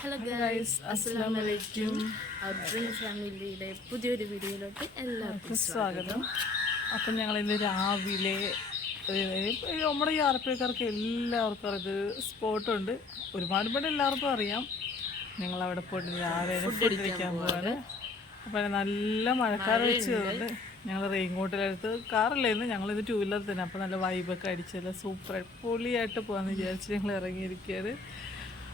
Hello guys, അസ്സലാമു അലൈക്കും. Dream ഫാമിലിയുടെ പുതിയൊരു വീഡിയോയിലോട്ട് എല്ലാവർക്കും സ്വാഗതം. അപ്പം ഞങ്ങളിന്ന് രാവിലെ നമ്മുടെ ഈ ആർപ്പിക്കാർക്ക് എല്ലാവർക്കും ഇത് സ്പോട്ടുണ്ട്. ഒരുപാട് പേര് എല്ലാവർക്കും അറിയാം. ഞങ്ങളവിടെ പോയിട്ട് രാവിലെ ഫുഡ് കഴിക്കാൻ പോവാണ്. അപ്പം നല്ല മഴക്കാറ് വെച്ചതുകൊണ്ട് ഞങ്ങൾ റെയിൻകോട്ടിലെടുത്ത് കാറില്ലായിരുന്നു, ഞങ്ങളിത് 2 വീലർ തന്നെ. അപ്പം നല്ല വൈബൊക്കെ അടിച്ചല്ല സൂപ്പർ പൊളിയായിട്ട് പോകാമെന്ന് വിചാരിച്ച് ഞങ്ങൾ ഇറങ്ങിയിരിക്കുകയാണ്.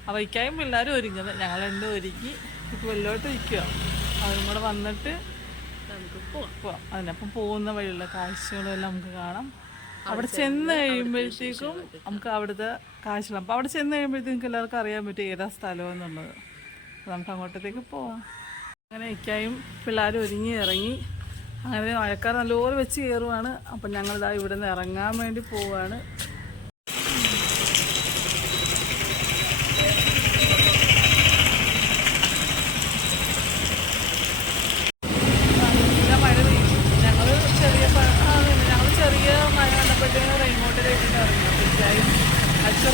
അപ്പോൾ ഇക്കായും പിള്ളേരും ഒരുങ്ങുന്നത്, ഞങ്ങൾ രണ്ടും ഒരുങ്ങി ഇപ്പോൾ വെള്ളോട്ട് നിൽക്കുക. അവരും കൂടെ വന്നിട്ട് നമുക്ക് പോവാം. അതിനപ്പം പോകുന്ന വഴിയുള്ള കാഴ്ചകളെല്ലാം നമുക്ക് കാണാം. അവിടെ ചെന്ന് കഴിയുമ്പോഴത്തേക്കും നമുക്ക് അവിടുത്തെ കാഴ്ചകൾ, അപ്പോൾ അവിടെ ചെന്ന് കഴിയുമ്പോഴത്തേക്കും എല്ലാവർക്കും അറിയാൻ പറ്റും ഏതാ സ്ഥലം എന്നുള്ളത്. അപ്പോൾ നമുക്ക് അങ്ങോട്ടത്തേക്ക് പോവാം. അങ്ങനെ ഇക്കായും പിള്ളേരും ഒരുങ്ങി ഇറങ്ങി. അങ്ങനെ മഴക്കാർ നല്ലപോലെ വെച്ച് കയറുവാണ്. അപ്പം ഞങ്ങളിതാ ഇവിടെ നിന്ന് ഇറങ്ങാൻ വേണ്ടി പോവുകയാണ്.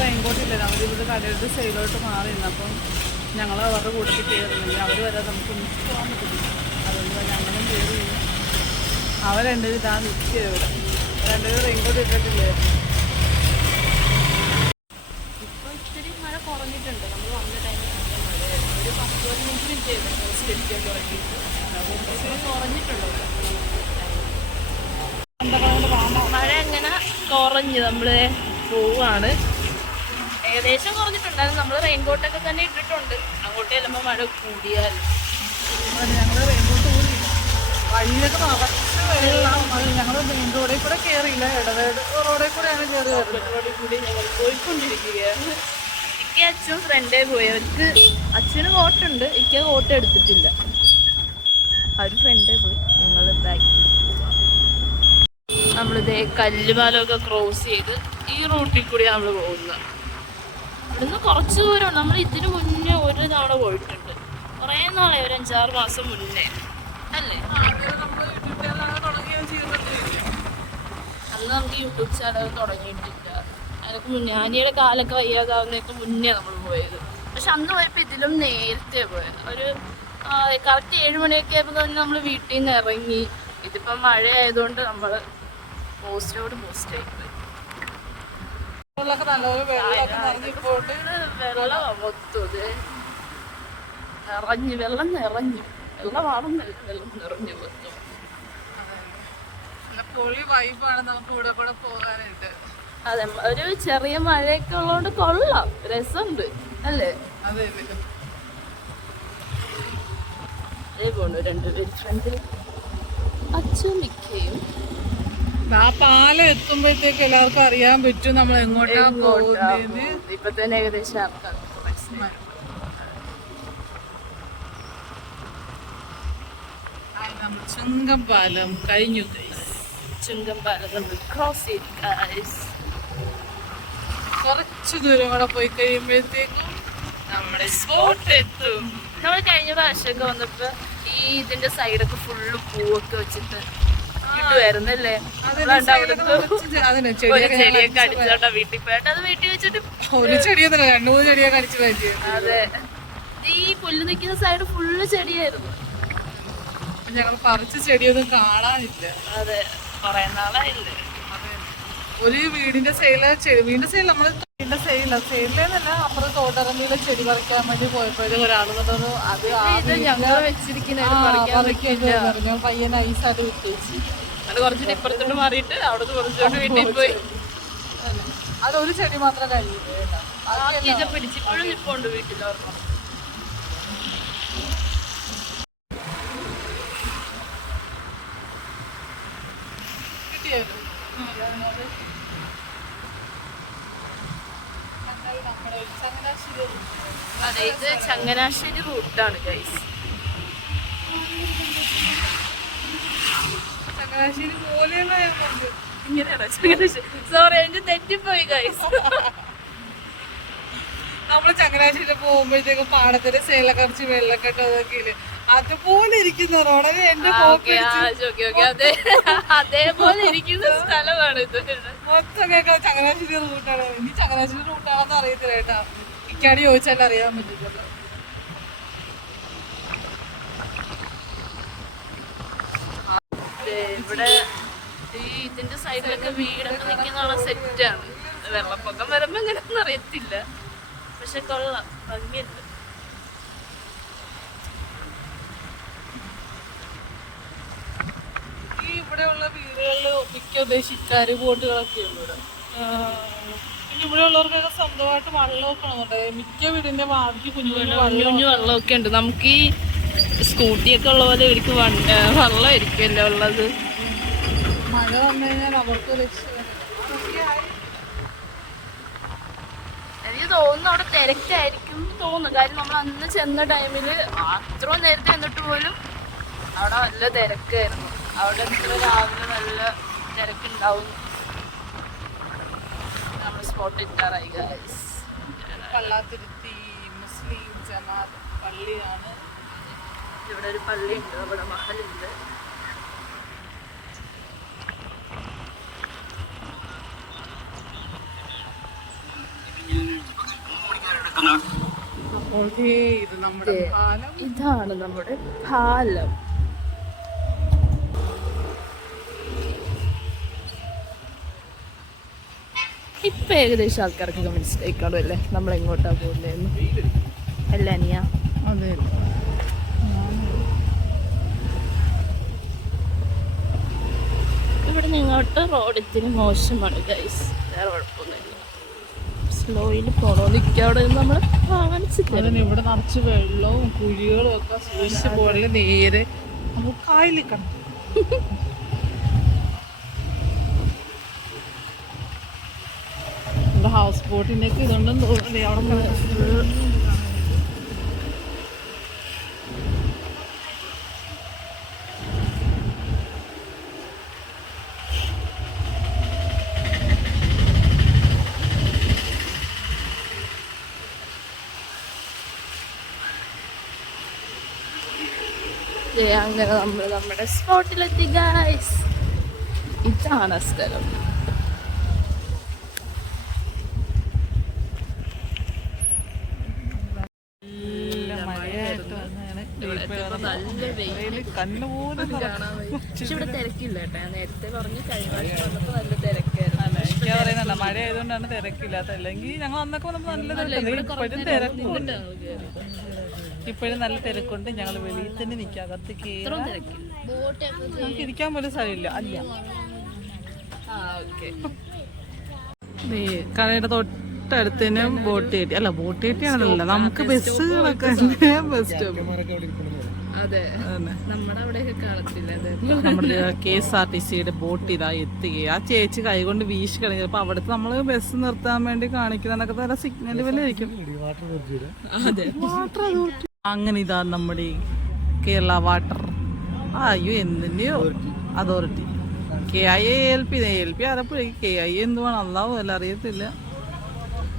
റെയിൻകോട്ടില്ല, നമ്മളിവിടെ കടയുടെ സൈഡിലോട്ട് മാറിയിരുന്നു. അപ്പം ഞങ്ങൾ അവരുടെ കൂട്ടത്തിൽ കയറുന്നില്ല, അവർ വരാതെ നമുക്ക് ഒന്നിച്ച് പോകാൻ പറ്റില്ല. അതുകൊണ്ട് ഞങ്ങളും കയറിയില്ല. അവർ രണ്ടുപേരും ഇതാ നിൽക്കുക. ഇവിടെ രണ്ടുപേരും റെയിൻകോട്ട് ഇട്ടിട്ടില്ലായിരുന്നു. ഇപ്പോൾ ഇത്തിരി മഴ കുറഞ്ഞിട്ടുണ്ട്. നമ്മൾ വന്ന ടൈമിൽ നല്ല മഴയായിരുന്നു. ഒരു 10-15 മിനിറ്റ് ചെയ്തിട്ട് സ്കെടിക്കാൻ തുടങ്ങിയിട്ട് കുറഞ്ഞിട്ടുണ്ട്. മഴ എങ്ങനെ കുറഞ്ഞ് നമ്മൾ പോവാണ്. ഏകദേശം കുറഞ്ഞിട്ടുണ്ടായിരുന്നു. നമ്മൾ റെയിൻകോട്ടൊക്കെ തന്നെ ഇട്ടിട്ടുണ്ട്. അങ്ങോട്ട് ചെല്ലുമ്പോൾ മഴ കൂടിയാൽ ഞങ്ങൾ റെയിൻകോട്ട് കൂടിയില്ല. വഴിയിലൊക്കെ നിറച്ച് വെള്ളം. ഞങ്ങൾ മെയിൻ റോഡിൽ കൂടെ കയറിയില്ല, ഇടവേട് റോഡിൽ കൂടെയാണ് കയറി വരുന്നത്. റോഡിൽ കൂടി ഞങ്ങൾ പോയിക്കൊണ്ടിരിക്കുകയാണ്. ഇക്ക അച്ഛനും ഫ്രണ്ടേ പോയി. അവർക്ക് അച്ഛന് വോട്ടുണ്ട്, ഇക്ക വോട്ട് എടുത്തിട്ടില്ല. അവർ ഫ്രണ്ടേ പോയി, ഞങ്ങൾ ബാക്കിൽ പോവാം. നമ്മളിതേ കല്ലുപാലമൊക്കെ ക്രോസ് ചെയ്ത് ഈ റൂട്ടിൽ കൂടിയാണ് നമ്മൾ പോകുന്നത്. ഇവിടുന്ന് കുറച്ച് ദൂരം. നമ്മൾ ഇതിന് മുന്നേ ഒരു തവണ പോയിട്ടുണ്ട്, കുറേ നാളെ, ഒരു 5-6 മാസം മുന്നേ അല്ലേ. അന്ന് നമുക്ക് യൂട്യൂബ് ചാനൽ തുടങ്ങിയിട്ടില്ല. അതിനൊക്കെ മുന്നേ ആനിയുടെ കാലൊക്കെ വയ്യാതാവുന്നതിന് മുന്നേ നമ്മൾ പോയത്. പക്ഷെ അന്ന് പോയപ്പോൾ ഇതിലും നേരത്തെ പോയത്. ഒരു കറക്റ്റ് 7 മണിയൊക്കെ ആയപ്പോൾ തന്നെ നമ്മൾ വീട്ടിൽ നിന്ന് ഇറങ്ങി. ഇതിപ്പം മഴ ആയതുകൊണ്ട് നമ്മൾ പോസ്റ്റായി പോയി. വെള്ളം മൊത്തം നിറഞ്ഞു, വെള്ളം നിറഞ്ഞു, വെള്ളമാണെന്നല്ല, വെള്ളം നിറഞ്ഞു മൊത്തം. പൊളി വൈബാണ് നമുക്ക് ഇവിടെ കൂടെ പോകാനായിട്ട്. അതെ, ഒരു ചെറിയ മഴയൊക്കെ ഉള്ളതുകൊണ്ട് കൊള്ളാം, രസമുണ്ട് അല്ലേ. അതെ, അതേ പോണു രണ്ടുപേരും ഫ്രണ്ടിൽ അച്ഛനും മിക്കയും. ആ പാലം എത്തുമ്പോഴത്തേക്ക് എല്ലാവർക്കും അറിയാൻ പറ്റും നമ്മൾ എങ്ങോട്ടാ പോകുന്നത്. ഇപ്പൊ തന്നെ ഏകദേശം ആൾക്കാർക്ക് മനസ്സിലായി. ചുങ്കം പാലം കഴിഞ്ഞു. ചുങ്കം പാലം നമ്മൾ ക്രോസ് ചെയ്ത് കുറച്ച് ദൂരം കൂടെ പോയി കഴിയുമ്പോഴത്തേക്കും നമ്മുടെ സ്പോട്ട് എത്തും. നമ്മൾ കഴിഞ്ഞ പ്രാവശ്യമൊക്കെ വന്നപ്പോ ഈ ഇതിന്റെ സൈഡൊക്കെ ഫുള്ള് പൂവൊക്കെ വെച്ചിട്ട് കിട്ടുമായിരുന്നല്ലേ. ചെടിയൊക്കെ അടിച്ചോണ്ടാ വീട്ടിൽ പോയിട്ട് അത് വീട്ടിൽ വെച്ചിട്ട് ഒരു ചെടിയൊന്നുമില്ല, 2-3 ചെടിയൊക്കെ അടിച്ചു മാറ്റി. അതെ, ഈ പുല്ല് നിൽക്കുന്ന സൈഡ് ഫുള്ള് ചെടിയായിരുന്നു. ഞങ്ങൾ പറിച്ച ചെടിയൊന്നും കാണാനില്ല. അതെ, കൊറേ നാളായില്ലേ. ഒരു വീടിന്റെ വീടിന്റെ സൈഡിൽ നമ്മൾ വീടിന്റെ സൈഡിലെന്നല്ല, അപ്പുറം തോട്ടറമ്പിയിലെ ചെടി പറിക്കാൻ വേണ്ടി പോയപ്പോഴേ ഒരാളെന്നു അത് ഞങ്ങൾ വെച്ചിരിക്കുന്ന പയ്യൻ ഐസായിട്ട് വിട്ടേച്ച്. അത് കുറച്ചിട്ട് ഇപ്പുറത്തോട്ട് മാറിയിട്ട് അവിടെ കുറച്ചോട്ട് വീട്ടിൽ പോയി. അതൊരു ചെടി മാത്രം കഴിയില്ല, പിടിച്ചിപ്പോഴും നിപ്പുണ്ട് വീട്ടിലോർമ്മ. കിട്ടിയായിരുന്നു. അതെ, ഇത് ചങ്ങനാശ്ശേരി റൂട്ടാണ് ഗൈസ്. ചങ്ങനാശ്ശേരി പോലെയുള്ള ഇങ്ങനെയാണോ ചങ്ങനാശ്ശേരി? സോറി, എനിക്ക് തെറ്റിപ്പോയി ഗൈസ്. നമ്മള് ചങ്ങനാശ്ശേരി പോകുമ്പോഴത്തേക്കും പാടത്തിന്റെ സൈഡിലൊക്കെ കുറച്ച് വെള്ളക്കെട്ടോ അതൊക്കെ അതുപോലെ ഇരിക്കുന്ന റോഡെ എന്റെ അതേപോലെ ഇരിക്കുന്ന സ്ഥലമാണ് ഇത്. മൊത്തം കേൾക്കാൻ ചങ്ങനാശ്ശേരി റൂട്ടാണ്. ഇനി ചങ്ങനാശ്ശേരി റൂട്ടാണെന്ന് അറിയത്തില്ല കേട്ടാ. ഇക്കാടി ചോദിച്ചാൽ അറിയാൻ പറ്റില്ല. ഇവിടെ ഈ ഇതിന്റെ സൈഡിലൊക്കെ വീടൊക്കെ നിൽക്കുന്ന സെറ്റാണ്. വെള്ളപ്പൊക്കം വരുമ്പോ എങ്ങനെയൊന്നും അറിയത്തില്ല, പക്ഷെ കൊള്ളാം, ഭംഗിയുണ്ട്. ഈ ഇവിടെയുള്ള വീടുകളിൽ മിക്ക ശിക്കാരി ബോട്ടുകളൊക്കെ ഉണ്ട് ഇവിടെ. പിന്നെ ഇവിടെ ഉള്ളവർക്കൊക്കെ സ്വന്തമായിട്ട് വെള്ളമൊക്കെ ആണെന്നുണ്ട്. മിക്ക വീടിന്റെ വാതിക്ക് കുഞ്ഞു കുഞ്ഞു വെള്ളമൊക്കെ ഉണ്ട്. നമുക്ക് ഈ സ്കൂട്ടിയൊക്കെ ഉള്ള പോലെ ഇവർക്ക് വെള്ളമായിരിക്കുമല്ലോ ഉള്ളത്. മഴ വന്നു കഴിഞ്ഞാൽ അവർക്ക് എനിക്ക് തോന്നുന്നു അവിടെ തിരക്കായിരിക്കും തോന്നുന്നു. കാര്യം നമ്മൾ അന്ന് ചെന്ന ടൈമില് അത്രയും നേരത്തെ എന്നിട്ട് പോലും അവിടെ നല്ല തിരക്കായിരുന്നു. അവിടെ രാവിലെ നല്ല തിരക്കുണ്ടാവും. നമ്മൾ സ്പോട്ട് എത്താറായി. പള്ളാത്തുരുത്തി മുസ്ലിം ജമാഅത്ത് പള്ളിയാണ്. ഇവിടെ ഒരു പള്ളിയുണ്ട്, അവിടെ മഹലുണ്ട്. ഇത് നമ്മുടെ പാലം. ഇതാണ് നമ്മുടെ പാലം. ഇപ്പൊ ഏകദേശം ആൾക്കാർക്കൊക്കെ മനസ്സിലായിക്കാണും അല്ലേ നമ്മൾ എങ്ങോട്ടാ പോകുന്നതെന്ന് അല്ലേ അനിയ? അതെ, ഇവിടെ ഞങ്ങോട്ട് റോഡ് ഇത്തിരി മോശമാണ് ഗൈസ്, വേറെ കുഴപ്പമൊന്നുമില്ല. സ്ലോയിൽ പോണോ നിൽക്കവിടെ നമ്മൾ കാണിച്ചില്ല. ഇവിടെ നിറച്ച് വെള്ളവും കുഴികളും ഒക്കെ സൂക്ഷിച്ച് പോലെ നേരെ നമുക്ക് കായലിൽ കാണാം. ഇവിടെ ഹൗസ് ബോട്ടിൻ്റെയൊക്കെ ഇതുണ്ടെന്ന് തോന്നുന്നില്ലേ അവിടെ. അങ്ങനെ നമ്മൾ നമ്മുടെ സ്പോട്ടിലെത്തി ഗൈസ്. ഇതാണ് സ്ഥലം. പക്ഷെ ഇവിടെ തിരക്കില്ല കേട്ടോ. ഞാൻ നേരത്തെ പറഞ്ഞു കഴിഞ്ഞ പ്രാവശ്യം വന്നപ്പോൾ നല്ല തിരക്കായിരുന്നു. മഴ ആയതുകൊണ്ടാണ് തിരക്കില്ലാത്ത. അല്ലെങ്കിൽ ഞങ്ങൾ അന്നൊക്കെ വന്നപ്പോൾ നല്ല ഇപ്പോഴും തിരക്കുണ്ട്. ഇപ്പോഴും നല്ല തിരക്കുണ്ട്. ഞങ്ങൾ വെളിയിൽ തന്നെ നിൽക്കുക, അകത്തേക്ക് നമുക്ക് ഇരിക്കാൻ പോലും സ്ഥലമില്ല. അല്ല, കടയുടെ തൊട്ടടുത്ത് തന്നെ ബോട്ട് കയറ്റി. അല്ല, ബോട്ട് കയറ്റിയാണല്ലോ നമുക്ക് ബസ്സുകളൊക്കെ ബസ് സ്റ്റോപ്പ്. നമ്മുടെ KSRTCയുടെ ബോട്ട് ഇതാ എത്തുകയും ആ ചേച്ചി കൈകൊണ്ട് വീശി കളഞ്ഞു. അപ്പൊ അവിടുത്തെ നമ്മള് ബസ് നിർത്താൻ വേണ്ടി കാണിക്കുന്നതൊക്കെ തല സിഗ്നൽ പോലെ ആയിരിക്കും. അങ്ങനെ ഇതാ നമ്മുടെ കേരള വാട്ടർ എന്തിന്റെയോ അതോറിറ്റി KIALP ആരപ്പോഴേക്കും KI എന്തുവാണ് അല്ലാവോ അല്ല അറിയത്തില്ല.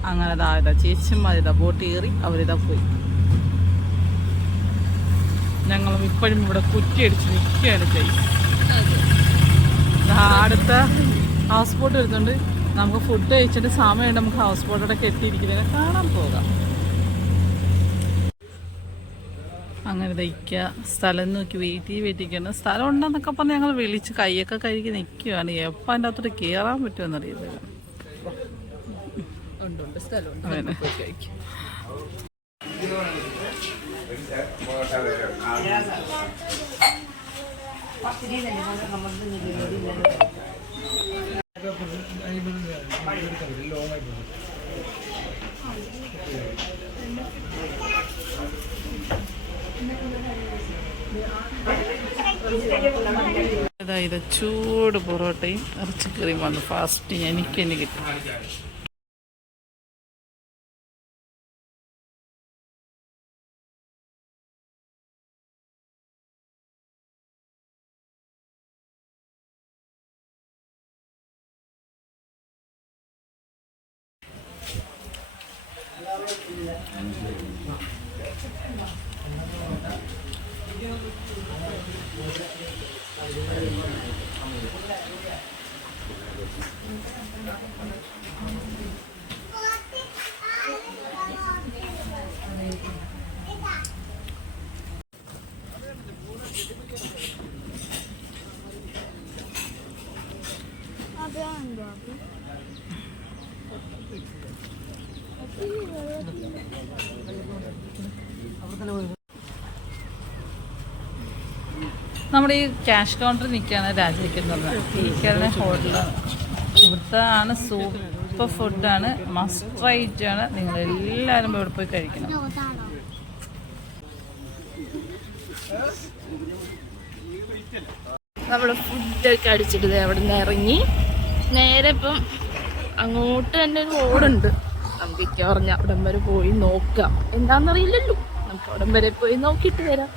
അങ്ങനെ ഇതാ ചേച്ചിമാരിതാ ബോട്ട് കയറി അവരിതാ പോയി. ഞങ്ങളും ഇപ്പോഴും ഇവിടെ കുറ്റിയടിച്ച് നിൽക്കുകയാണ് ചെയ്യും. അടുത്ത ഹൗസ് ബോട്ട് വരുന്നുണ്ട്. നമുക്ക് ഫുഡ് കഴിച്ചിട്ട് സമയമുണ്ട്. നമുക്ക് ഹൗസ് ബോട്ടോടെ കെട്ടിയിരിക്കുന്നത് കാണാൻ പോകാം. അങ്ങനെ ദഹിക്കുക. സ്ഥലം നോക്കി വെയിറ്റിക്കണം. സ്ഥലം ഉണ്ടെന്നൊക്കെ പറഞ്ഞ് ഞങ്ങൾ വിളിച്ച് കൈയൊക്കെ കഴുകി നിൽക്കുകയാണ്. എപ്പോൾ അതിൻ്റെ അകത്തോട്ട് കയറാൻ പറ്റുമെന്നറിയത്തില്ല. അങ്ങനെ അതായത് ചൂട് പൊറോട്ടയും ഇറച്ചിക്കറിയും വന്നു. ഫാസ്റ്റ് എനിക്ക് തന്നെ കിട്ടും. നമ്മുടെ ഈ ക്യാഷ് കൗണ്ടർ നിൽക്കുകയാണ് രാജയ്ക്കുന്നത്. ഈ കേരള ഹോട്ടലാണ്. ഇവിടുത്തെ ആണ് സൂപ്പർ ഫുഡാണ്, മസ്റ്റ് റൈറ്റ് ആണ്. നിങ്ങൾ എല്ലാവരും ഇവിടെ പോയി കഴിക്കണം. നമ്മള് ഫുഡൊക്കെ അടിച്ചിട്ട് അവിടെ നിന്ന് ഇറങ്ങി നേരെ ഇപ്പം അങ്ങോട്ട് തന്നെ ഒരു റോഡുണ്ട്. നമുക്ക് പറഞ്ഞ അവിടം വരെ പോയി നോക്കാം. എന്താണെന്നറിയില്ലല്ലോ, നമുക്ക് അവിടം വരെ പോയി നോക്കിയിട്ട് വരാം.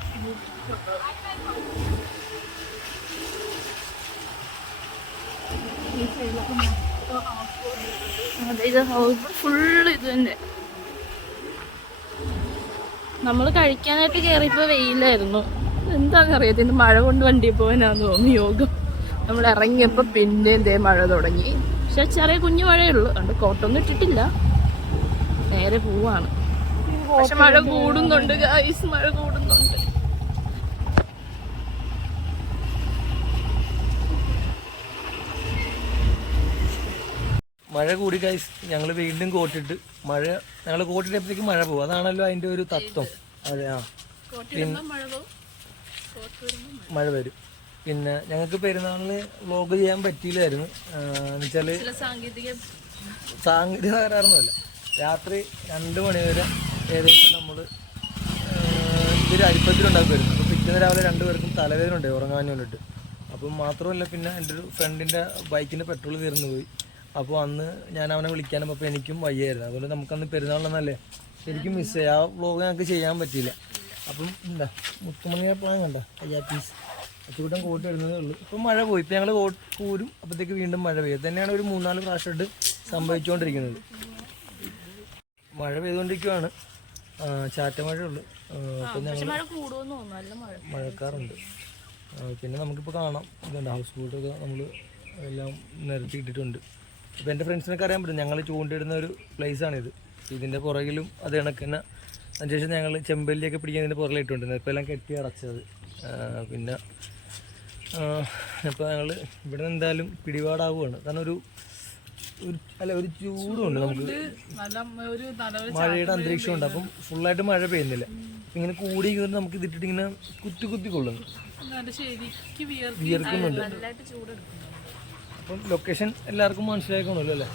അതെ, ഇത് ഫുള്ള് ഇത് തന്നെ. നമ്മൾ കഴിക്കാനായിട്ട് കയറിയപ്പോൾ വെയിലായിരുന്നു. എന്താണെന്നറിയാം, ഇതിന് മഴ കൊണ്ട് വണ്ടി പോകാനാന്ന് തോന്നുന്നു യോഗം. നമ്മൾ ഇറങ്ങിയപ്പോൾ പിന്നെ എന്തേ മഴ തുടങ്ങി. പക്ഷെ ചെറിയ കുഞ്ഞു മഴയുള്ളൂ, അതുകൊണ്ട് കോട്ടൊന്നും ഇട്ടിട്ടില്ല. നേരെ പോവാണ്. പക്ഷെ മഴ കൂടുന്നുണ്ട് ഗായ്സ്, മഴ കൂടുന്നുണ്ട്. മഴ കൂടി ഗൈസ്, ഞങ്ങൾ വീണ്ടും കോട്ടിട്ട് ഞങ്ങൾ കോട്ടിട്ടപ്പോഴത്തേക്ക് മഴ പോകും. അതാണല്ലോ അതിന്റെ ഒരു തത്വം. അതെ, ആ മഴ വരും. പിന്നെ ഞങ്ങൾക്ക് പെരുന്നാളിന് വ്ലോഗ് ചെയ്യാൻ പറ്റിയില്ലായിരുന്നു. എന്നുവെച്ചാല് സാങ്കേതിക തകരാറൊന്നുമല്ല. രാത്രി 2 മണി വരെ ഏകദേശം നമ്മൾ ഇതൊരു അരിപ്പത്തിലുണ്ടാക്കുമായിരുന്നു. അപ്പോൾ പിറ്റേന്ന് രാവിലെ 2 പേർക്കും തലവേദന ഉണ്ടായി ഉറങ്ങാൻ വേണ്ടിയിട്ട്. അപ്പം മാത്രമല്ല, പിന്നെ എൻ്റെ ഒരു ഫ്രണ്ടിൻ്റെ ബൈക്കിൻ്റെ പെട്രോൾ തീർന്നു പോയി. അപ്പോൾ അന്ന് ഞാൻ അവനെ വിളിക്കാനും അപ്പോൾ എനിക്കും വയ്യായിരുന്നു. അതുകൊണ്ട് നമുക്കന്ന് പെരുന്നാളെന്നല്ലേ ശരിക്കും മിസ് ചെയ്യാം. ആ വ്ലോഗ് ഞങ്ങൾക്ക് ചെയ്യാൻ പറ്റിയില്ല. അപ്പം എന്താ മുത്തുമണിയപ്പോഴാണ് കണ്ട അയ്യാപ്പീസ് അച്ചുകൂട്ടം കോട്ട് വരുന്നതേ ഉള്ളൂ. ഇപ്പം മഴ പോയി. ഇപ്പം ഞങ്ങൾ കൂരും, അപ്പോഴത്തേക്ക് വീണ്ടും മഴ പെയ്യും. തന്നെയാണ് ഒരു 3-4 പ്രാവശ്യമായിട്ട് സംഭവിച്ചുകൊണ്ടിരിക്കുന്നത്. മഴ പെയ്തുകൊണ്ടിരിക്കുവാണ്, ചാറ്റ മഴയുള്ളൂ. അപ്പം ഞങ്ങൾ മഴക്കാറുണ്ട്. പിന്നെ നമുക്കിപ്പോൾ കാണാം, ഇതുണ്ട് ഹൗസ് ബോട്ടൊക്കെ നമ്മൾ എല്ലാം നിരത്തിയിട്ടിട്ടുണ്ട്. അപ്പോൾ എൻ്റെ ഫ്രണ്ട്സിനൊക്കെ അറിയാൻ പറ്റും, ഞങ്ങൾ ചൂണ്ടിടുന്ന ഒരു പ്ലേസാണിത്. ഇതിൻ്റെ പുറകിലും അത് കണക്ക് തന്നെ. അതിനുശേഷം ഞങ്ങൾ ചെമ്പല്ലിയൊക്കെ പിടിക്കുന്നതിൻ്റെ പുറകിലിട്ടുണ്ട്. ഇപ്പോൾ എല്ലാം കെട്ടി അടച്ചത്. പിന്നെ ഇപ്പോൾ ഞങ്ങൾ ഇവിടെ നിന്ന് എന്തായാലും പിടിപാടാവുകയാണ്. കാരണം ഒരു ചൂടുണ്ട്, നമുക്ക് മഴയുടെ അന്തരീക്ഷമുണ്ട്. അപ്പം ഫുള്ളായിട്ട് മഴ പെയ്യുന്നില്ല. ഇങ്ങനെ കൂടി നമുക്ക് ഇതിട്ടിട്ട് ഇങ്ങനെ കുത്തി കൊള്ളുന്നു, വിയർക്കുന്നുണ്ട്. അപ്പം ലൊക്കേഷൻ എല്ലാവർക്കും മനസ്സിലാക്കണമല്ലോ അല്ലേ.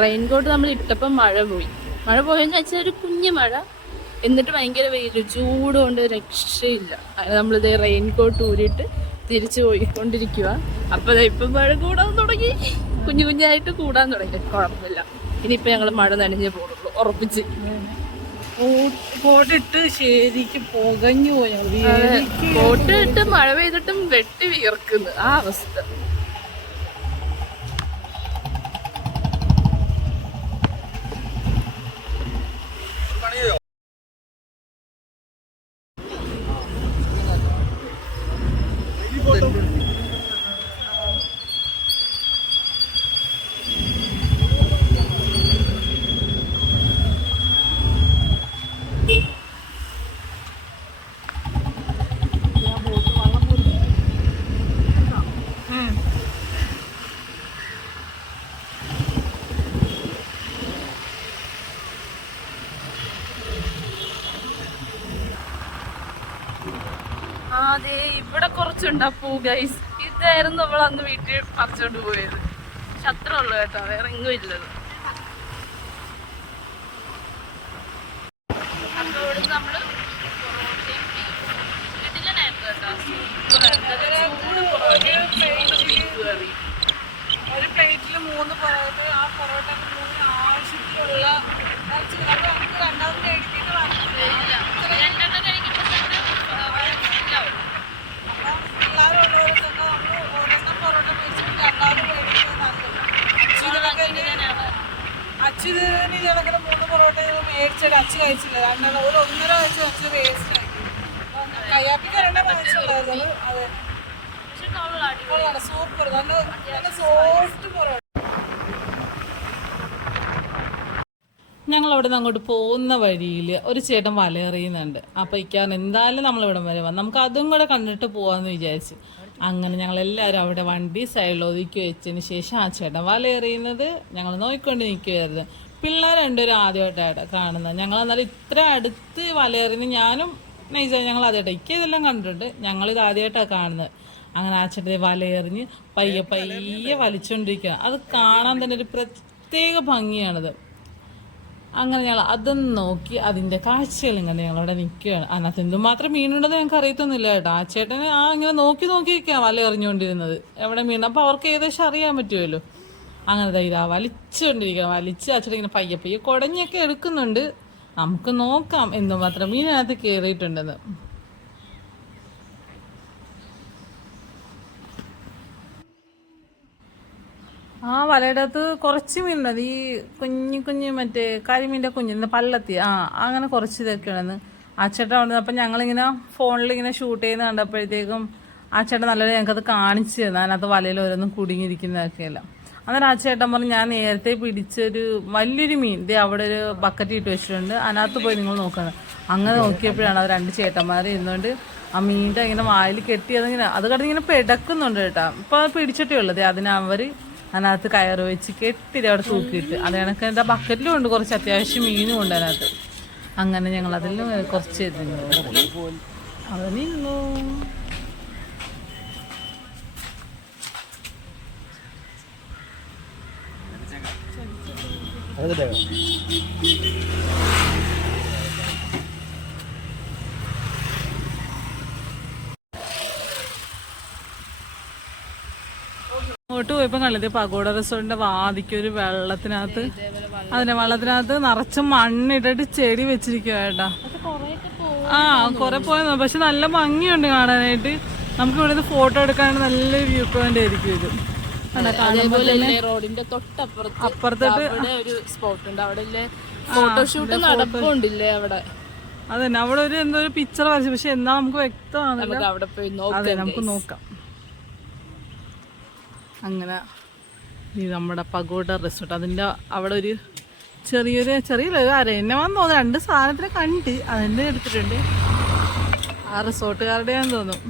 റെയിൻകോട്ട് നമ്മൾ ഇട്ടപ്പം മഴ പോയെന്ന് വെച്ചാൽ ഒരു കുഞ്ഞു മഴ, എന്നിട്ട് ഭയങ്കര വെയിൽ, ചൂട് കൊണ്ട് രക്ഷയില്ല. അങ്ങനെ നമ്മളിത് റെയിൻകോട്ട് ഊരിയിട്ട് തിരിച്ചു പോയിക്കൊണ്ടിരിക്കുക. അപ്പോൾ ഇപ്പം മഴ കൂടാൻ തുടങ്ങി, കുഞ്ഞായിട്ട് കൂടാൻ തുടങ്ങി. കുഴപ്പമില്ല, ഇനിയിപ്പോൾ ഞങ്ങൾ മഴ നനഞ്ഞേ പോകുള്ളൂ ഉറപ്പിച്ച്. കോട്ടിട്ട് ശരിക്കും പുകഞ്ഞു പോയി. കോട്ടിട്ട് മഴ പെയ്തിട്ടും വെട്ടി വിയർക്കുന്നു ആ അവസ്ഥ. അതെ, ഇവിടെ കുറച്ചുണ്ടപ്പൂ ഗൈസ്. ഇതായിരുന്നു നമ്മൾ അന്ന് വീട്ടിൽ പറിച്ചോണ്ട് പോയത്. ശത്രുള്ളൂ കേട്ടോ, വേറെ എങ്ങും ഇല്ലത്. അപ്പൊ ഇവിടുന്ന് നമ്മള് ഇഡ്ഡലിനായിരുന്നു കേട്ടോ. ഒരു പ്ലേറ്റിൽ 3 പൊറോട്ട. ആ പൊറോട്ട 3 ആവശ്യത്തിലുള്ള നമുക്ക് രണ്ടാമത് മേടിച്ചിട്ട് രണ്ടെണ്ണം കഴിക്കുമ്പോൾ അച്ഛന് ഇതേക്കടെ 3 പൊറോട്ട മേടിച്ചിട്ട് അച്ഛൻ കഴിച്ചില്ല. 1.5 ആഴ്ച അച്ഛൻ വേസ്റ്റ് ആക്കി. കയ്യാപ്പിക്ക് 2 ആവശ്യമുണ്ടായിരുന്നു. അതെ, സൂപ്പർ, നല്ല സോഫ്റ്റ് പൊറോട്ട. ഞങ്ങളവിടെ നിന്ന് അങ്ങോട്ട് പോകുന്ന വഴിയിൽ ഒരു ചേട്ടൻ വലയെറിയുന്നുണ്ട്. അപ്പോൾ ഇക്കാരൻ എന്തായാലും നമ്മളിവിടെ വരെ വന്നു, നമുക്ക് അതും കൂടെ കണ്ടിട്ട് പോകാമെന്ന് വിചാരിച്ചു. അങ്ങനെ ഞങ്ങളെല്ലാവരും അവിടെ വണ്ടി സൈഡിൽ ഒതുക്കി വെച്ചതിന് ശേഷം ആ ചേട്ടൻ വലയെറിയുന്നത് ഞങ്ങൾ നോക്കിക്കൊണ്ട് നിൽക്കുമായിരുന്നു. പിള്ളേർ രണ്ടുപേരും ആദ്യമായിട്ടാണ് കാണുന്നത്. ഞങ്ങൾ എന്നാലും ഇത്ര അടുത്ത് വലയെറിഞ്ഞ് ഞാനും നൈസായി ഞങ്ങൾ ആദ്യമായിട്ടാണ്. എനിക്ക് ഇതെല്ലാം കണ്ടിട്ടുണ്ട്, ഞങ്ങളിത് ആദ്യമായിട്ടാണ് കാണുന്നത്. അങ്ങനെ ആ ചേട്ടൻ വലയെറിഞ്ഞ് പയ്യെ പയ്യെ വലിച്ചുകൊണ്ടിരിക്കുക. അത് കാണാൻ തന്നെ ഒരു പ്രത്യേക ഭംഗിയാണിത്. അങ്ങനെ ഞങ്ങൾ അതും നോക്കി അതിൻ്റെ കാഴ്ചകളും കണ്ട് ഞങ്ങളവിടെ നിൽക്കുകയാണ്. അതിനകത്ത് എന്തുമാത്രം മീനുണ്ടെന്ന് ഞങ്ങൾക്ക് അറിയത്തൊന്നുമില്ല കേട്ടോ. ആ ചേട്ടന് ഇങ്ങനെ നോക്കി നോക്കിയിരിക്കുക വല എറിഞ്ഞുകൊണ്ടിരുന്നത് എവിടെ മീൻ. അപ്പോൾ അവർക്ക് ഏകദേശം അറിയാൻ പറ്റുമല്ലോ. അങ്ങനെ തൈരാ വലിച്ചുകൊണ്ടിരിക്കുക. വലിച്ച് ആ ചേട്ടൻ ഇങ്ങനെ പയ്യെ പയ്യെ കുടഞ്ഞൊക്കെ എടുക്കുന്നുണ്ട്. നമുക്ക് നോക്കാം എന്തുമാത്രം മീനകത്ത് കയറിയിട്ടുണ്ടെന്ന്. ആ വലയുടെ അകത്ത് കുറച്ച് മീനുണ്ട്. ഈ കുഞ്ഞു കുഞ്ഞ് മറ്റേ കരിമീൻ്റെ കുഞ്ഞിൻ്റെ പള്ളത്തി അങ്ങനെ കുറച്ച് ഇതൊക്കെ ഉണ്ടെന്ന് ആ ചേട്ടൻ അവിടെ. അപ്പം ഞങ്ങളിങ്ങനെ ഫോണിൽ ഇങ്ങനെ ഷൂട്ട് ചെയ്യുന്ന കണ്ടപ്പോഴത്തേക്കും ആ ചേട്ടൻ നല്ലൊരു ഞങ്ങൾക്കത് കാണിച്ചു തന്നു. അതിനകത്ത് വലയിൽ ഓരോന്നും കുടുങ്ങിയിരിക്കുന്നതൊക്കെയല്ല. അന്നേരം ആ ചേട്ടൻ പറഞ്ഞു ഞാൻ നേരത്തെ പിടിച്ചൊരു വലിയൊരു മീൻ അവിടെ ഒരു ബക്കറ്റ് ഇട്ട് വെച്ചിട്ടുണ്ട്, അതിനകത്ത് പോയി നിങ്ങൾ നോക്കണം. അങ്ങനെ നോക്കിയപ്പോഴാണ് അത് 2 ചേട്ടന്മാർ ഇരുന്നുകൊണ്ട് ആ മീനിൻ്റെ ഇങ്ങനെ വായിൽ കെട്ടി അതിങ്ങനെ അത് കിടന്നിങ്ങനെ പെടക്കുന്നുണ്ട് കേട്ടോ. ഇപ്പോൾ അത് പിടിച്ചിട്ടേ ഉള്ളത്. അതിനവർ അതിനകത്ത് കയറ് വെച്ച് കെട്ടിട്ട് അവിടെ തൂക്കിയിട്ട് അത് കണക്ക് എന്താ ബക്കറ്റിലും ഉണ്ട് കുറച്ച് അത്യാവശ്യം മീനും ഉണ്ട് അതിനകത്ത്. അങ്ങനെ ഞങ്ങൾ അതിൽ കുറച്ച് അവിടെ നിന്നു. അങ്ങോട്ട് പോയപ്പോൾ കണ്ടത് പഗോഡ റിസോർട്ടിന്റെ വാതിക്കൊരു വെള്ളത്തിനകത്ത് നിറച്ച് മണ്ണിട്ടിട്ട് ചെടി വെച്ചിരിക്കുക കേട്ടാ. കുറെ പോയത് പക്ഷെ നല്ല ഭംഗിയുണ്ട് കാണാനായിട്ട്. നമുക്ക് ഇവിടെ ഫോട്ടോ എടുക്കാൻ നല്ലൊരു വ്യൂ പോയിന്റ് ആയിരിക്കും ഇത്. റോഡിന്റെ തൊട്ടപ്പുറത്തോട്ട് ഒരു സ്പോട്ട് ഉണ്ട്. അവിടെ ഫോട്ടോഷൂട്ട് നടപ്പുണ്ടില്ലേ അവിടെ. അതന്നെ അവിടെ ഒരു എന്തോ ഒരു പിക്ചർ വരച്ചു, പക്ഷെ എന്നാ നമുക്ക് വ്യക്തമാണല്ലോ. അവിടെ പോയി അതെ നമുക്ക് നോക്കാം. അങ്ങനെ ഈ നമ്മുടെ പഗോഡ റിസോർട്ട് അതിൻ്റെ അവിടെ ഒരു ചെറിയൊരു അരയന്നമാന്ന് തോന്നുന്നു. 2 സാധനത്തിനെ കണ്ട് അതിൻ്റെ എടുത്തിട്ടുണ്ട്. ആ റിസോർട്ടുകാരുടെ ആണെന്ന് തോന്നും.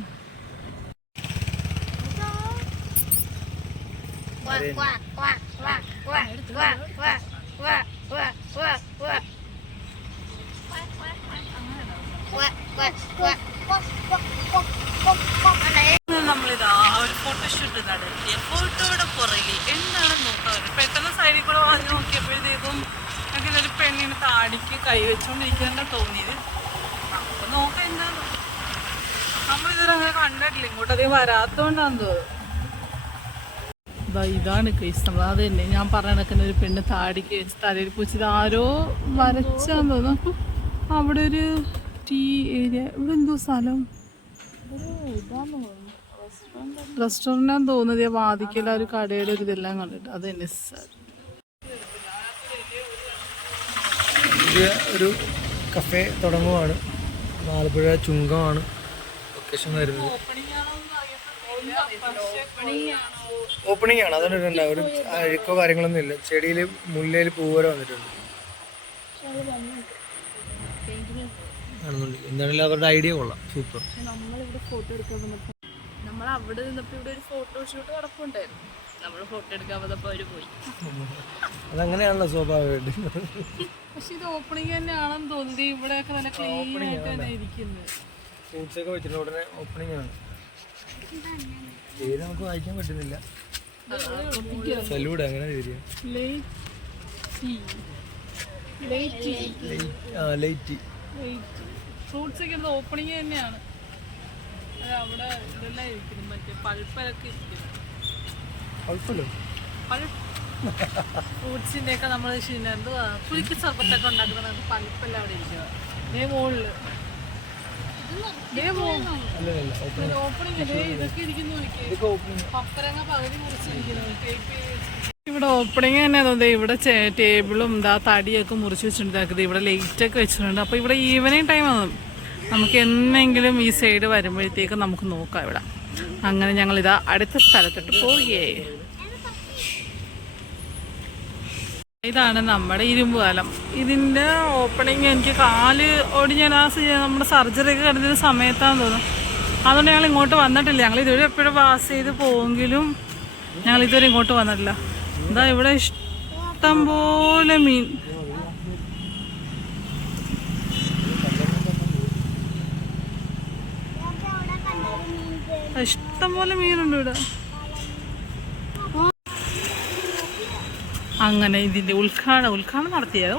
നമ്മളിതാ ഒരു ഫോട്ടോഷൂട്ട് നടത്തിയ ഫോട്ടോയുടെ പുറകിൽ എന്താണെന്ന് നോക്കാം. പെട്ടെന്ന് സൈഡിൽ കൂടെ വന്ന് നോക്കിയപ്പോഴത്തേക്കും എനിക്ക് ഇതൊരു പെണ്ണിന് താടിക്ക് കൈ വെച്ചുകൊണ്ടിരിക്കുന്ന തോന്നിയത്. അപ്പൊ നോക്കാം എന്താണ്. നമ്മളിതൊരു അങ്ങനെ കണ്ടിട്ടില്ല, ഇങ്ങോട്ട് അധികം വരാത്തോണ്ടാന്ന് തോന്നുന്നു. ഇതാണ് കേസ്. നമ്മൾ അത് തന്നെ ഞാൻ പറഞ്ഞ ഒരു പെണ്ണ് താടിക്ക് വെച്ച് തലയിൽ പൂച്ചത് ആരോ വരച്ചാന്ന് തോന്നുന്നു. അപ്പൊ അവിടെ ഒരു ടീ ഏരിയ, ഇവിടെ എന്തോ സ്ഥലം റെസ്റ്റോറൻ്റാന്ന് തോന്നുന്നത്. വാദിക്കല ഒരു കടയുടെ ഒരു ഇതെല്ലാം കണ്ടിട്ട് അത് തന്നെ ഒരു കഫേ തുടങ്ങുവാണ്. ആലപ്പുഴ ചുങ്കമാണ് ലൊക്കേഷൻ വരുന്നത്. ഓപ്പണിംഗ് ആണ്. അതുകൊണ്ട് ഒരു അഴുക്കോ കാര്യങ്ങളൊന്നും ഇല്ല. ചെടിയിൽ മുല്ലയിൽ പൂവരെ വന്നിട്ടുണ്ട്. എന്താണെങ്കിലും അവരുടെ ഐഡിയ കൊള്ളാം, സൂപ്പർ. നമ്മളിവിടെ ഫോട്ടോ എടുക്കാൻ വന്നപ്പോൾ നമ്മൾ അവിടെ നിന്നപ്പോൾ ഇവിടെ ഒരു ഫോട്ടോഷൂട്ട് നടപ്പുണ്ടായിരുന്നു. നമ്മൾ ഫോട്ടോ എടുക്കാൻ വന്നപ്പോൾ അവർ പോയി. അതങ്ങനെയാണല്ലോ സ്വാഭാവികമായിട്ട്. പക്ഷെ ഇത് ഓപ്പണിംഗ് തന്നെയാണെന്ന് തോന്നുന്നത്. ഇവിടെയൊക്കെ നല്ല ക്ലീൻ ആയിട്ട് തന്നെ ഇരിക്കുന്നത്. ഫ്രൂട്ട്സ് ഒക്കെ വെച്ചിട്ട് ഉടനെ ഓപ്പണിംഗ് ആണ്. പേര് നമുക്ക് വായിക്കാൻ പറ്റുന്നില്ല. സലൂഡ് അങ്ങനെ പേര്. ഫ്രൂട്ട്സ് ഒക്കെ ഓപ്പണിംഗ് തന്നെയാണ്. അവിടെ ഇതെല്ലാം ഇരിക്കുന്നു, മറ്റേ പൾപ്പലൊക്കെ ഇരിക്കുന്നു. ഫ്രൂട്ട്സിന്റെ ഒക്കെ നമ്മൾ എന്തുവാ പുളിക്ക് സർബത്തൊക്കെ ഉണ്ടാക്കുന്നത് പൾപ്പെല്ലാം അവിടെ ഇരിക്കുക. മുകളില് ഓപ്പണിംഗ് ഇതൊക്കെ ഇരിക്കുന്നു. പപ്പരങ്ങ പകുതി മുറിച്ചിരിക്കുന്നു. ഇവിടെ ഓപ്പണിംഗ് തന്നെ തോന്നുന്നത്. ഇവിടെ ടേബിളും തടിയൊക്കെ മുറിച്ച് വെച്ചിട്ടുണ്ട്. ഇവിടെ ലൈറ്റൊക്കെ വെച്ചിട്ടുണ്ട്. അപ്പോൾ ഇവിടെ ഈവനിങ് ടൈമാണ്. നമുക്ക് എന്നെങ്കിലും ഈ സൈഡ് വരുമ്പോഴത്തേക്കും നമുക്ക് നോക്കാം ഇവിടെ. അങ്ങനെ ഞങ്ങളിതാ അടുത്ത സ്ഥലത്തോട്ട് പോയേ. ഇതാണ് നമ്മുടെ ഇരുമ്പ് പാലം. ഇതിൻ്റെ ഓപ്പണിങ് എനിക്ക് കാല് ഓടി ഞാൻ നമ്മുടെ സർജറി ഒക്കെ കിടന്ന സമയത്താണെന്ന് തോന്നുന്നു. അതുകൊണ്ട് ഞങ്ങൾ ഇങ്ങോട്ട് വന്നിട്ടില്ല. ഞങ്ങൾ ഇതുവരെ എപ്പോഴും പാസ് ചെയ്ത് പോവെങ്കിലും ഞങ്ങൾ ഇതുവരെ ഇങ്ങോട്ട് വന്നിട്ടില്ല. എന്താ ഇവിടെ ഇഷ്ടം പോലെ മീൻ. ഇഷ്ടം പോലെ മീനുണ്ട് ഇവിടെ. അങ്ങനെ ഇതിൻ്റെ ഉദ്ഘാടനം നടത്തിയത്.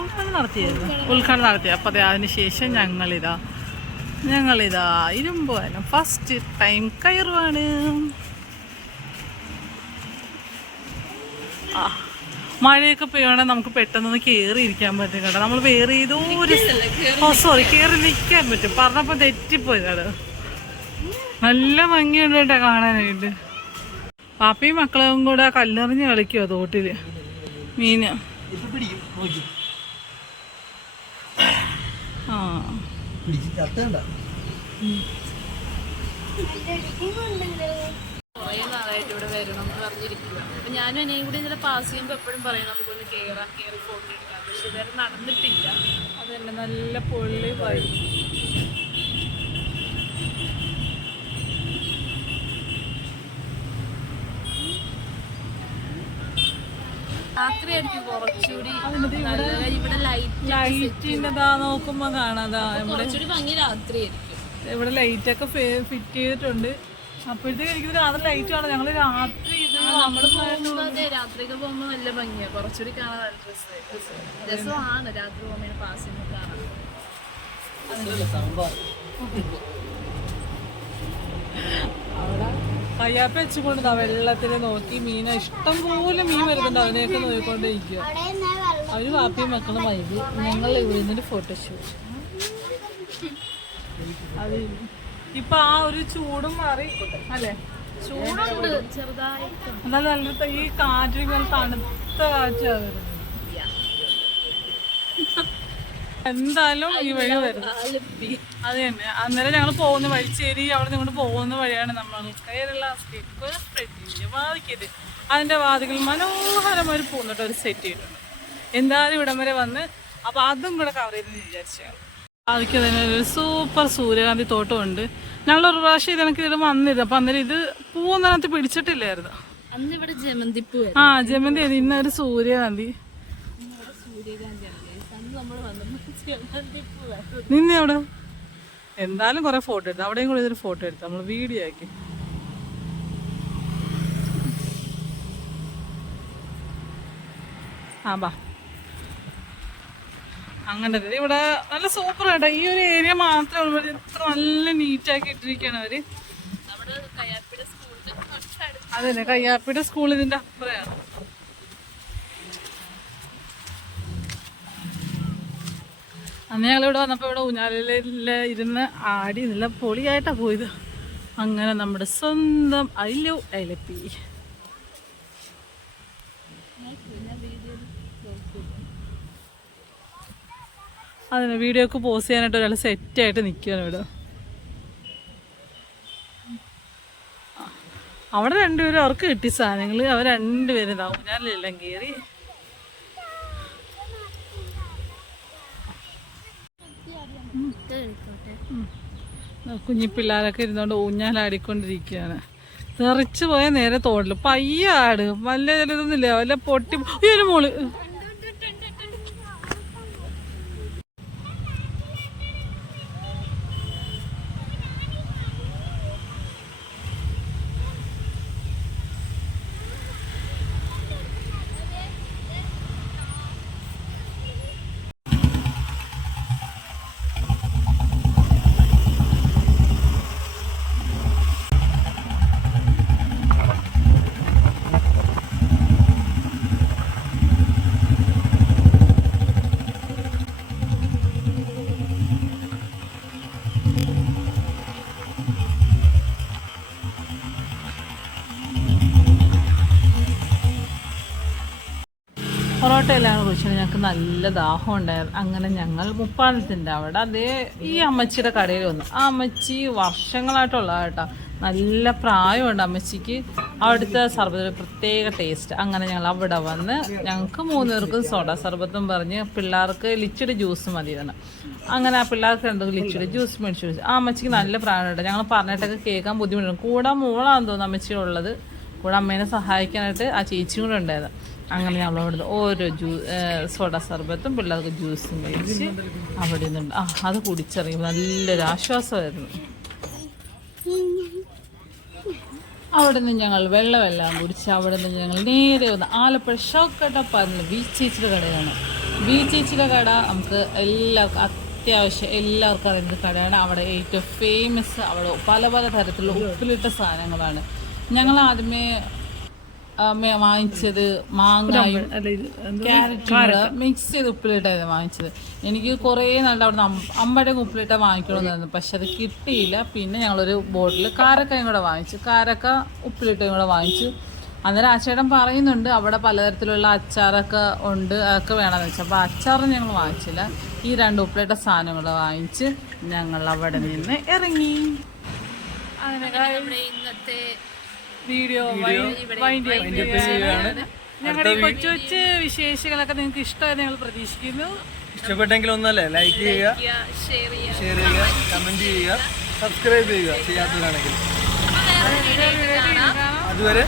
അപ്പോൾ അതെ, അതിനുശേഷം ഞങ്ങളിതാ ഇരുമ്പുവാനും ഫസ്റ്റ് ടൈം കയറുവാണ്. മഴയൊക്കെ പെയ്യുകയാണെങ്കിൽ നമുക്ക് പെട്ടെന്നൊന്ന് കയറി ഇരിക്കാൻ പറ്റും കേട്ടോ. നമ്മൾ വേറെ ഏതോ കയറി നിൽക്കാൻ പറ്റും. പറഞ്ഞപ്പോൾ തെറ്റിപ്പോയി കേട്ടോ. നല്ല ഭംഗിയുണ്ട് കേട്ടോ കാണാനായിട്ട്. പാപ്പയും മക്കളും കൂടെ കല്ലെറിഞ്ഞ് കളിക്കുമോ തോട്ടിൽ മീന്. ആ കുറേ നാളായിട്ട് ഇവിടെ വരണം എന്ന് പറഞ്ഞിരിക്കുക. അപ്പം ഞാനും എന്നെയും കൂടി ഇതിൽ പാസ് ചെയ്യുമ്പോൾ എപ്പോഴും പറയും നമുക്കൊന്ന് കയറി ഫോട്ടോ എടുക്കാം. പക്ഷെ ഇതുവരെ നടന്നിട്ടില്ല. അതന്നെ, നല്ല പൊള്ളി പോയി. രാത്രിയായിരിക്കും കുറച്ചുകൂടി ഇവിടെ ലൈറ്റിൻ്റെതാ നോക്കുമ്പോ കാണാതാ കുറച്ചുകൂടി ഭംഗി രാത്രിയായിരിക്കും. ഇവിടെ ലൈറ്റൊക്കെ ഫിറ്റ് ചെയ്തിട്ടുണ്ട്. അപ്പോഴത്തേക്ക് എനിക്ക് രാത്രി ലൈറ്റ് കാണാം. ഞങ്ങള് രാത്രി നമ്മള് പോകുമ്പോ അതെ രാത്രിയൊക്കെ പോകുമ്പോ നല്ല ഭംഗിയാ. കുറച്ചുകൂടി കാണാൻ നല്ല രസമാണ് രാത്രി പോകുമ്പോൾ പാസ് ചെയ്യുമ്പോൾ കാണാൻ. അവിടെ കയ്യാപ്പ വെച്ചുകൊണ്ട് വെള്ളത്തിൽ നോക്കി മീനെ ഇഷ്ടം പോലെ മീൻ വരുന്നുണ്ട്. അതിനെയൊക്കെ നോക്കിക്കൊണ്ടിരിക്കുക. അവര് വാപ്പിയും മക്കളും വൈകി. ഞങ്ങൾ ഇവിടെ നിന്നൊരു ഫോട്ടോഷൂട്ട്. അത് ഇപ്പൊ ആ ഒരു ചൂടും മാറി അല്ലേ? ചൂടുണ്ട് ചെറുതായി. എന്നാലും നല്ല ഈ കാറ്റ് തണുത്ത കാറ്റാ വരുന്നത്. എന്തായാലും ഈ വഴി വരുന്നത് അത് തന്നെ. അന്നേരം ഞങ്ങൾ പോകുന്ന വഴിച്ചേരി അവിടെ നിന്ന് പോകുന്ന വഴിയാണ് നമ്മൾ കേരള വാദിക്കത്. അതിൻ്റെ വാതികൾ മനോഹരമായി പോകുന്നുണ്ട്. ഒരു സെറ്റ് ചെയ്തിട്ടുണ്ട്. എന്തായാലും ഇവിടം വരെ വന്ന് അപ്പോൾ അതും കൂടെ കവർ ചെയ്തെന്ന് വിചാരിച്ചാണ്. അതിക്ക് തന്നെ ഒരു സൂപ്പർ സൂര്യകാന്തി തോട്ടമുണ്ട്. ഞങ്ങളൊരു പ്രാവശ്യം ഇതെനിക്ക് ഇതിൽ വന്നിരുന്നു. അപ്പം അന്നേരം ഇത് പൂവൊന്നിനകത്ത് പിടിച്ചിട്ടില്ലായിരുന്നു. അന്ന് ഇവിടെ ജമന്തിപ്പൂ. ജമന്തി. ഇന്നൊരു സൂര്യകാന്തി. നിന്നെ അവിടെ എന്തായാലും കുറെ ഫോട്ടോ എടുത്തു. അവിടെയും കൂടെ ഇതൊരു ഫോട്ടോ എടുത്തു. നമ്മൾ വീഡിയോ ആക്കി. ബാ. അങ്ങനെ ഇവിടെ നല്ല സൂപ്പർ ആയിട്ടോ. ഈ ഒരു ഏരിയ മാത്രമേ എത്ര നല്ല നീറ്റാക്കി ഇട്ടിരിക്കുകയാണ് അവര്. അതന്നെ, കയ്യാപ്പിയുടെ സ്കൂൾ ഇതിന്റെ അപ്പുറമാണ്. അന്ന് ഞങ്ങളിവിടെ വന്നപ്പോൾ ഇവിടെ ഊഞ്ഞാലിൽ ഇരുന്ന് ആടി നല്ല പൊളിയായിട്ടാണ് പോയത്. അങ്ങനെ നമ്മുടെ സ്വന്തം ഐലപ്പി. അതിന് വീഡിയോക്ക് പോസ്റ്റ് ചെയ്യാനായിട്ട് ഒരാൾ സെറ്റായിട്ട് നിൽക്കുകയാണ് ഇവിടെ. അവിടെ രണ്ടുപേരും അവർക്ക് കിട്ടിയ സാധനങ്ങൾ അവർ രണ്ടുപേരും ഇതാവും. ഞാനെല്ലാം കയറി. കുഞ്ഞിപ്പിള്ളേരൊക്കെ ഇരുന്നോണ്ട് ഊഞ്ഞാലാടിക്കൊണ്ടിരിക്കുകയാണ്. തെറിച്ച് പോയ നേരെ തോടില് പയ്യാട്. വല്ല ഇതൊന്നുമില്ല, വല്ല പൊട്ടി ഒരു മോള്. പൊറോട്ടയെല്ലാം കുറിച്ചാണ്. ഞങ്ങൾക്ക് നല്ല ദാഹം ഉണ്ടായിരുന്നു. അങ്ങനെ ഞങ്ങൾ മുപ്പാലത്തിൻ്റെ അവിടെ അതേ ഈ അമ്മച്ചിയുടെ കടയിൽ വന്നു. ആ അമ്മച്ചി വർഷങ്ങളായിട്ടുള്ള കേട്ടോ. നല്ല പ്രായമുണ്ട് അമ്മച്ചിക്ക്. അവിടുത്തെ സർബത്ത് പ്രത്യേക ടേസ്റ്റ്. അങ്ങനെ ഞങ്ങൾ അവിടെ വന്ന് ഞങ്ങൾക്ക് 3 പേർക്കും സോഡ സർബത്തും പറഞ്ഞ് പിള്ളേർക്ക് ലിച്ചിഡ് ജ്യൂസ് മതിയാണ്. അങ്ങനെ ആ പിള്ളേർക്ക് 2 ലിച്ചിഡ് ജ്യൂസ് മേടിച്ചു. ആ അമ്മച്ചിക്ക് നല്ല പ്രായമുണ്ട്. ഞങ്ങൾ പറഞ്ഞിട്ടൊക്കെ കേൾക്കാൻ ബുദ്ധിമുട്ടുണ്ട്. കൂടെ മോളാണെന്ന് തോന്നുന്നു അമ്മച്ചിയുള്ളത്. കൂടെ അമ്മേനെ സഹായിക്കാനായിട്ട് ആ ചേച്ചിയും കൂടെ ഉണ്ടായിരുന്നു. അങ്ങനെ ഞങ്ങൾ അവിടുന്ന് ഓരോ സോഡ സർബത്തും പിള്ളേർക്ക് ജ്യൂസും കഴിച്ച് അവിടെ നിന്നുണ്ട്. അത് കുടിച്ചിറങ്ങി നല്ലൊരു ആശ്വാസമായിരുന്നു. അവിടെ നിന്ന് ഞങ്ങൾ വെള്ളമെല്ലാം കുടിച്ച് അവിടെ നിന്ന് ഞങ്ങൾ നേരെ വന്ന് ആലപ്പുഴ ഷോക്കട്ടപ്പാറിൽ ബീച്ച് ചേച്ചിയുടെ കടയാണ്. ബീച്ച് ചേച്ചിയുടെ കട നമുക്ക് എല്ലാവർക്കും അത്യാവശ്യം എല്ലാവർക്കും അറിയുന്ന കടയാണ്. അവിടെ ഏറ്റവും ഫേമസ് അവിടെ പല പല തരത്തിലുള്ള ഉപ്പിലിട്ട സാധനങ്ങളാണ്. ഞങ്ങൾ ആദ്യമേ വാങ്ങിച്ചത് മാങ്ങായും ക്യാരറ്റും മിക്സ് ചെയ്ത് ഉപ്പിലിട്ടായിരുന്നു വാങ്ങിച്ചത്. എനിക്ക് കുറേ നല്ല അവിടെ നിന്ന് അമ്മയുടെ ഉപ്പിലിട്ട വാങ്ങിക്കണമെന്നായിരുന്നു, പക്ഷെ അത് കിട്ടിയില്ല. പിന്നെ ഞങ്ങളൊരു ബോട്ടിൽ കാരക്കയും കൂടെ വാങ്ങിച്ചു, കാരക്ക ഉപ്പിലിട്ടയും കൂടെ വാങ്ങിച്ചു. അന്നേരം ആച്ചേട്ടൻ പറയുന്നുണ്ട് അവിടെ പലതരത്തിലുള്ള അച്ചാറൊക്കെ ഉണ്ട്, അതൊക്കെ വേണമെന്ന് വെച്ചാൽ. അപ്പോൾ അച്ചാറും ഞങ്ങൾ വാങ്ങിച്ചില്ല, ഈ 2 ഉപ്പിലിട്ട സാധനങ്ങൾ വാങ്ങിച്ച് ഞങ്ങൾ അവിടെ നിന്ന് ഇറങ്ങി. അങ്ങനെ ഇന്നത്തെ വീഡിയോ ഞങ്ങളുടെ ഈ കൊച്ചു കൊച്ചു വിശേഷങ്ങളൊക്കെ നിങ്ങൾക്ക് ഇഷ്ടമായി ഞങ്ങൾ പ്രതീക്ഷിക്കുന്നു. ഇഷ്ടപ്പെട്ടെങ്കിൽ ഒന്നല്ലേ ലൈക്ക് ചെയ്യുക, ഷെയർ ചെയ്യുക, കമന്റ് ചെയ്യുക, സബ്സ്ക്രൈബ് ചെയ്യുക ചെയ്യാത്തവരാണെങ്കിൽ. അതുവരെ